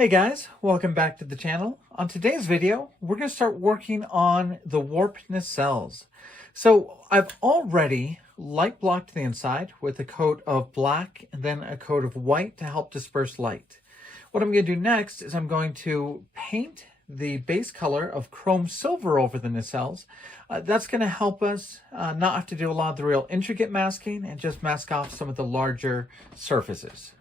Hey guys, welcome back to the channel. On today's video, we're going to start working on the warp nacelles. So I've already light blocked the inside with a coat of black and then a coat of white to help disperse light. What I'm going to do next is I'm going to paint the base color of chrome silver over the nacelles. That's going to help us not have to do a lot of the real intricate masking and just mask off some of the larger surfaces.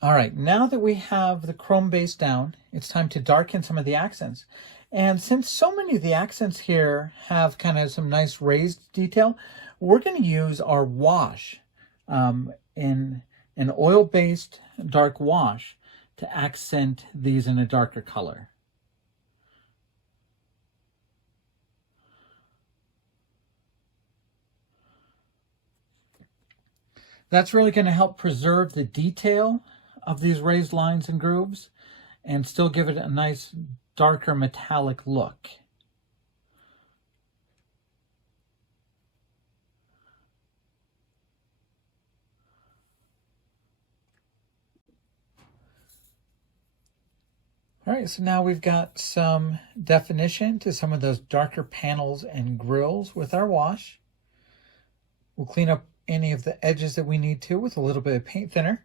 All right, now that we have the chrome base down, it's time to darken some of the accents. And since so many of the accents here have kind of some nice raised detail, we're going to use our wash in an oil-based dark wash to accent these in a darker color. That's really going to help preserve the detail of these raised lines and grooves and still give it a nice darker metallic look. All right, so now we've got some definition to some of those darker panels and grills with our wash. We'll clean up any of the edges that we need to with a little bit of paint thinner.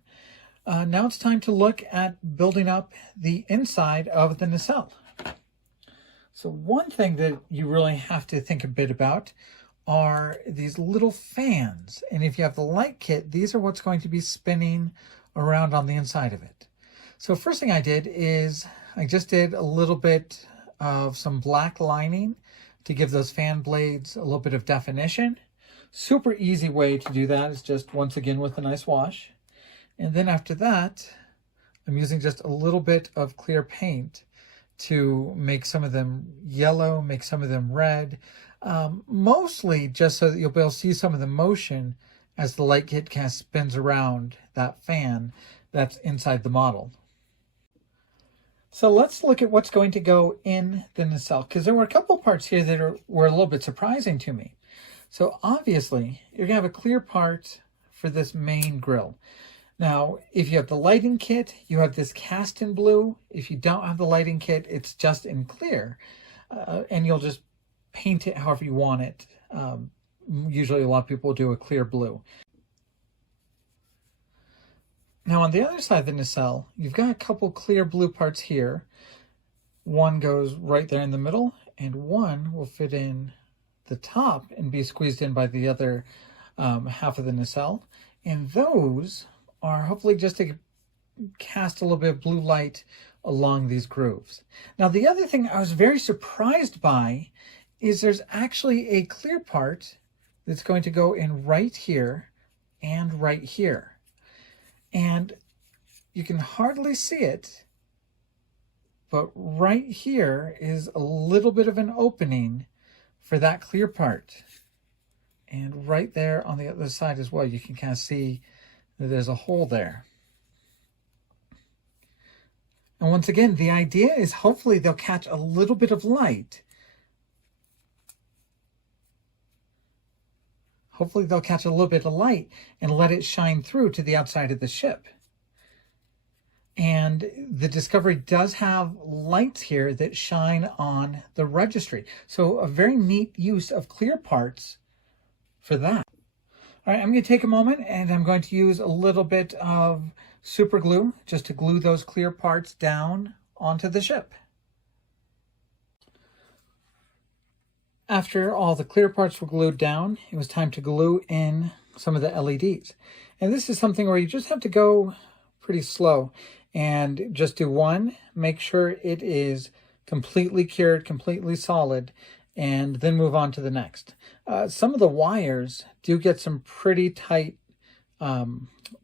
Now it's time to look at building up the inside of the nacelle. So one thing that you really have to think a bit about are these little fans. And if you have the light kit, these are what's going to be spinning around on the inside of it. So first thing I did is I just did a little bit of some black lining to give those fan blades a little bit of definition. Super easy way to do that is just once again with a nice wash. And then after that, I'm using just a little bit of clear paint to make some of them yellow, make some of them red, mostly just so that you'll be able to see some of the motion as the light kit kind of spins around that fan that's inside the model. So let's look at what's going to go in the nacelle, because there were a couple parts here that were a little bit surprising to me. So obviously, you're going to have a clear part for this main grill. Now, if you have the lighting kit, you have this cast in blue. If you don't have the lighting kit, it's just in clear. And you'll just paint it however you want it. Usually a lot of people do a clear blue. Now on the other side of the nacelle, you've got a couple clear blue parts here. One goes right there in the middle, and one will fit in the top and be squeezed in by the other half of the nacelle. And those are hopefully just to cast a little bit of blue light along these grooves. Now, the other thing I was very surprised by is there's actually a clear part that's going to go in right here and right here. And you can hardly see it, but right here is a little bit of an opening for that clear part. And right there on the other side as well, you can kind of see that there's a hole there. And once again, the idea is hopefully they'll catch a little bit of light. Hopefully they'll catch a little bit of light and let it shine through to the outside of the ship. And the Discovery does have lights here that shine on the registry. So a very neat use of clear parts for that. All right, I'm going to take a moment and I'm going to use a little bit of super glue just to glue those clear parts down onto the ship. After all the clear parts were glued down, it was time to glue in some of the LEDs. And this is something where you just have to go pretty slow and just do one, make sure it is completely cured, completely solid, and then move on to the next. Some of the wires do get some pretty tight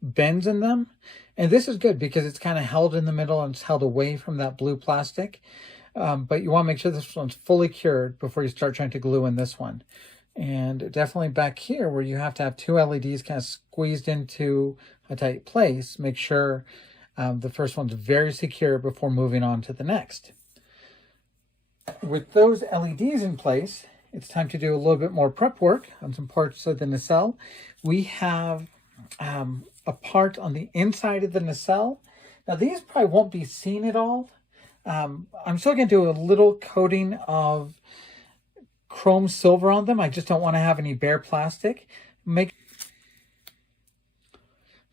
bends in them. And this is good because it's kind of held in the middle and it's held away from that blue plastic. But you want to make sure this one's fully cured before you start trying to glue in this one. And definitely back here where you have to have two LEDs kind of squeezed into a tight place, make sure The first one's very secure before moving on to the next. With those LEDs in place, it's time to do a little bit more prep work on some parts of the nacelle. We have a part on the inside of the nacelle. Now these probably won't be seen at all. I'm still going to do a little coating of chrome silver on them. I just don't want to have any bare plastic.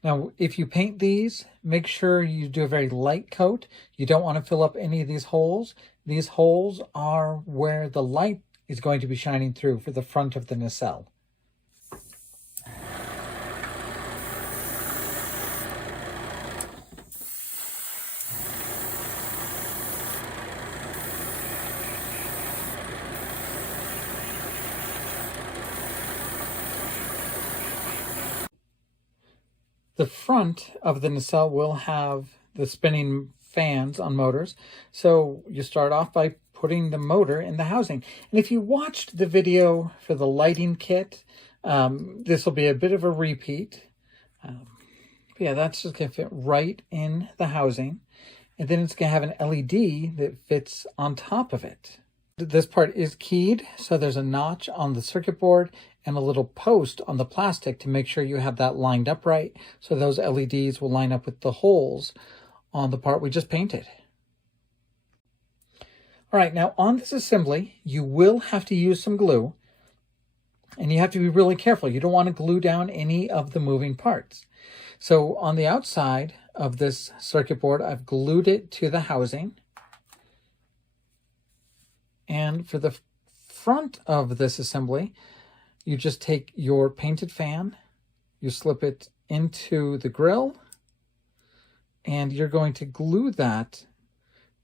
Now, if you paint these, make sure you do a very light coat. You don't want to fill up any of these holes. These holes are where the light is going to be shining through for the front of the nacelle. The front of the nacelle will have the spinning fans on motors. So you start off by putting the motor in the housing. And if you watched the video for the lighting kit, this will be a bit of a repeat. Yeah, that's just going to fit right in the housing. And then it's going to have an LED that fits on top of it. This part is keyed, so there's a notch on the circuit board and a little post on the plastic to make sure you have that lined up right, so those LEDs will line up with the holes on the part we just painted. All right, now on this assembly, you will have to use some glue, and you have to be really careful. You don't want to glue down any of the moving parts. So on the outside of this circuit board, I've glued it to the housing. And for the front of this assembly, you just take your painted fan, you slip it into the grill, and you're going to glue that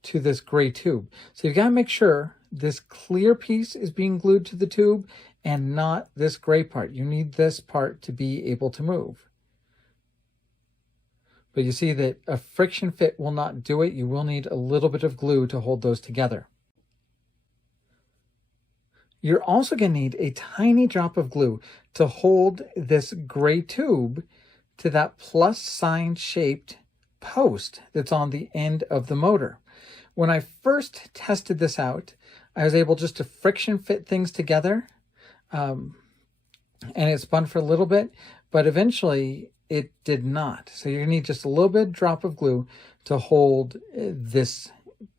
to this gray tube. So you've got to make sure this clear piece is being glued to the tube and not this gray part. You need this part to be able to move. But you see that a friction fit will not do it. You will need a little bit of glue to hold those together. You're also going to need a tiny drop of glue to hold this gray tube to that plus sign shaped post that's on the end of the motor. When I first tested this out, I was able just to friction fit things together, and it spun for a little bit, but eventually it did not. So you're going to need just a little bit drop of glue to hold this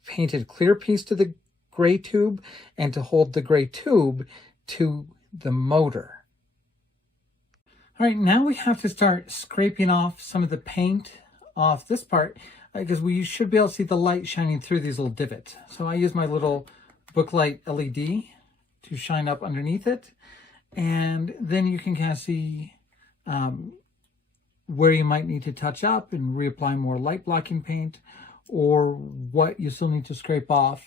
painted clear piece to the gray tube and to hold the gray tube to the motor. All right, now we have to start scraping off some of the paint off this part because we should be able to see the light shining through these little divots. So I use my little booklight LED to shine up underneath it, and then you can kind of see where you might need to touch up and reapply more light blocking paint, or what you still need to scrape off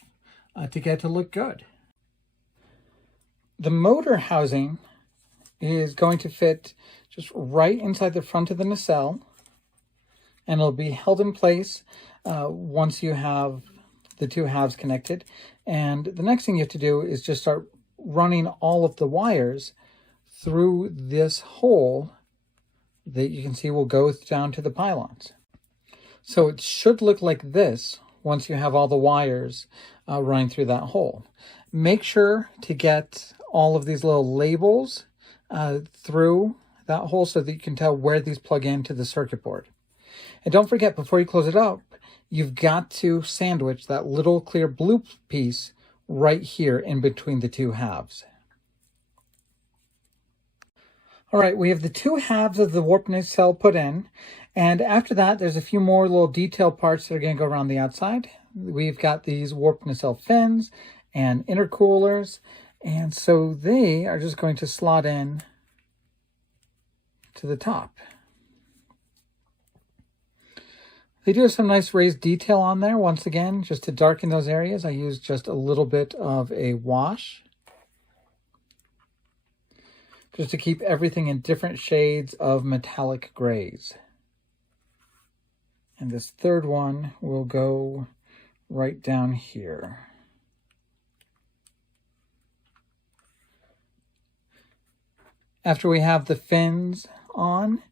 to get it to look good. The motor housing is going to fit just right inside the front of the nacelle, and it'll be held in place once you have the two halves connected. And the next thing you have to do is just start running all of the wires through this hole that you can see will go down to the pylons. So it should look like this once you have all the wires running through that hole. Make sure to get all of these little labels through that hole so that you can tell where these plug into the circuit board. And don't forget, before you close it up, you've got to sandwich that little clear blue piece right here in between the two halves. All right, we have the two halves of the warp nacelle put in, and after that, there's a few more little detail parts that are going to go around the outside. We've got these warp nacelle fins and intercoolers, and so they are just going to slot in to the top. They do have some nice raised detail on there. Once again, just to darken those areas, I use just a little bit of a wash, just to keep everything in different shades of metallic grays. And this third one will go right down here. After we have the fins on,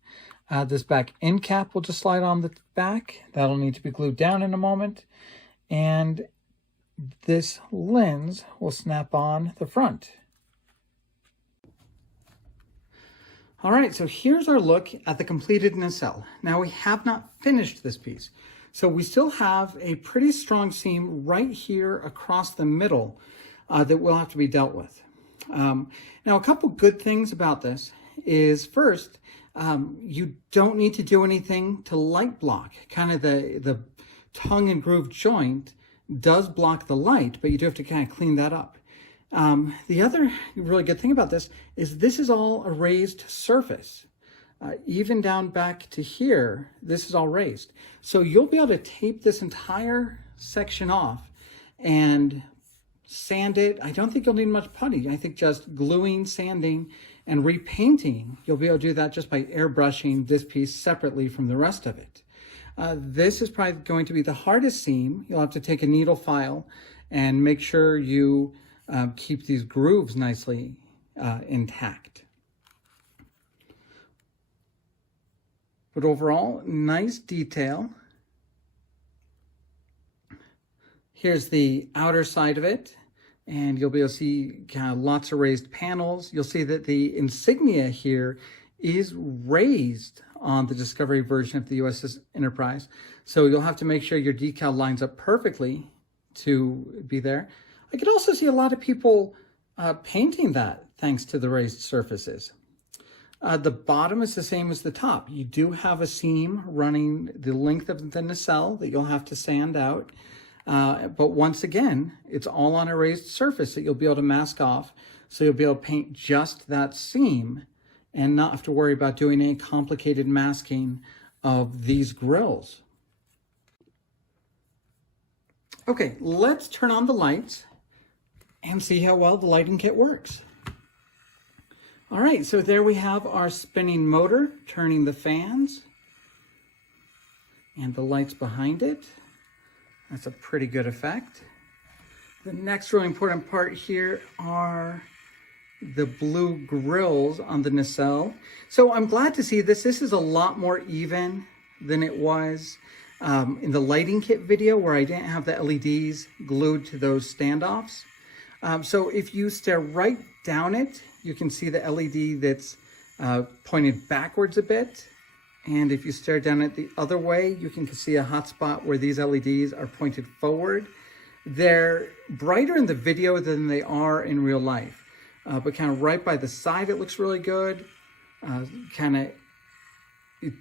This back end cap will just slide on the back. That'll need to be glued down in a moment. And this lens will snap on the front. All right, so here's our look at the completed nacelle. Now we have not finished this piece. So we still have a pretty strong seam right here across the middle that will have to be dealt with. Now a couple good things about this is first, you don't need to do anything to light block. Kind of the tongue and groove joint does block the light, but you do have to kind of clean that up. The other really good thing about this is all a raised surface. Even down back to here, this is all raised. So you'll be able to tape this entire section off and sand it. I don't think you'll need much putty. I think just gluing, sanding, and repainting, you'll be able to do that just by airbrushing this piece separately from the rest of it. This is probably going to be the hardest seam. You'll have to take a needle file and make sure you keep these grooves nicely intact. But overall, nice detail. Here's the outer side of it, and you'll be able to see kind of lots of raised panels. You'll see that the insignia here is raised on the Discovery version of the USS Enterprise. So you'll have to make sure your decal lines up perfectly to be there. I could also see a lot of people painting that thanks to the raised surfaces. The bottom is the same as the top. You do have a seam running the length of the nacelle that you'll have to sand out. But once again, it's all on a raised surface that you'll be able to mask off. So you'll be able to paint just that seam and not have to worry about doing any complicated masking of these grills. Okay, let's turn on the lights and see how well the lighting kit works. All right, so there we have our spinning motor turning the fans and the lights behind it. That's a pretty good effect. The next really important part here are the blue grills on the nacelle. So I'm glad to see this. This is a lot more even than it was in the lighting kit video where I didn't have the LEDs glued to those standoffs. So if you stare right down it, you can see the LED that's pointed backwards a bit. And if you stare down it the other way, you can see a hot spot where these LEDs are pointed forward. They're brighter in the video than they are in real life. But kind of right by the side, it looks really good. You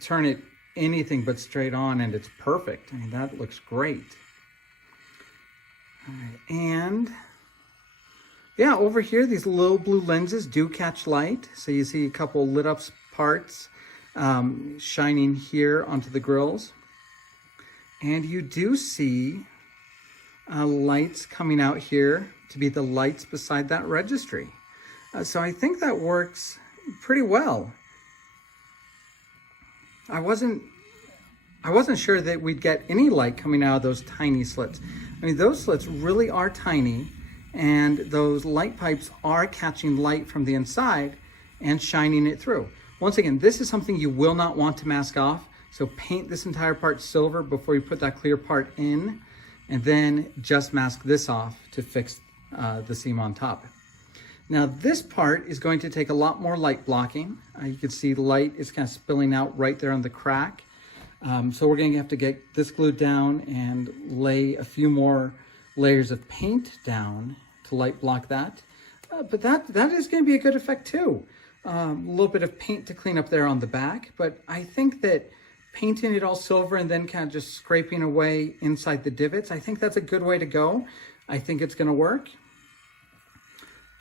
turn it anything but straight on and it's perfect. I mean, that looks great. All right, and yeah, over here, these little blue lenses do catch light. So you see a couple lit up parts shining here onto the grills. And you do see lights coming out here to be the lights beside that registry. So I think that works pretty well. I wasn't sure that we'd get any light coming out of those tiny slits. I mean, those slits really are tiny, and those light pipes are catching light from the inside and shining it through. Once again, this is something you will not want to mask off. So paint this entire part silver before you put that clear part in, and then just mask this off to fix the seam on top. Now this part is going to take a lot more light blocking. You can see the light is kind of spilling out right there on the crack. So we're going to have to get this glued down and lay a few more layers of paint down to light block that. But that is going to be a good effect too. A little bit of paint to clean up there on the back, but I think that painting it all silver and then kind of just scraping away inside the divots, I think that's a good way to go. I think it's going to work.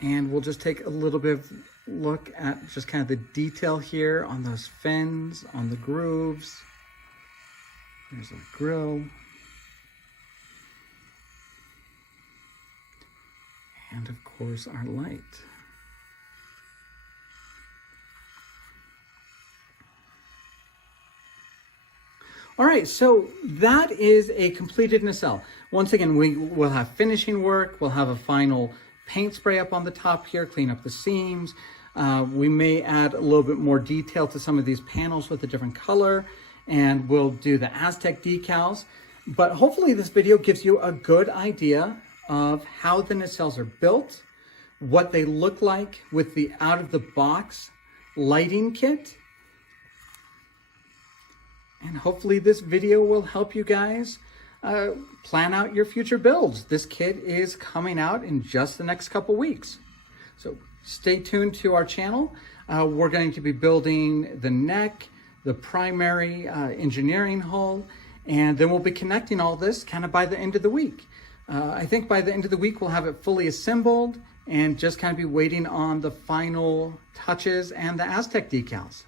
And we'll just take a little bit of look at just kind of the detail here on those fins, on the grooves. There's a grill. And of course our light. All right, so that is a completed nacelle. Once again, we will have finishing work. We'll have a final paint spray up on the top here, clean up the seams. We may add a little bit more detail to some of these panels with a different color, and we'll do the Aztec decals. But hopefully this video gives you a good idea of how the nacelles are built, what they look like with the out-of-the-box lighting kit. And hopefully this video will help you guys plan out your future builds. This kit is coming out in just the next couple weeks. So stay tuned to our channel. We're going to be building the neck, the primary engineering hull, and then we'll be connecting all this kind of by the end of the week. I think by the end of the week, we'll have it fully assembled and just kind of be waiting on the final touches and the Aztec decals.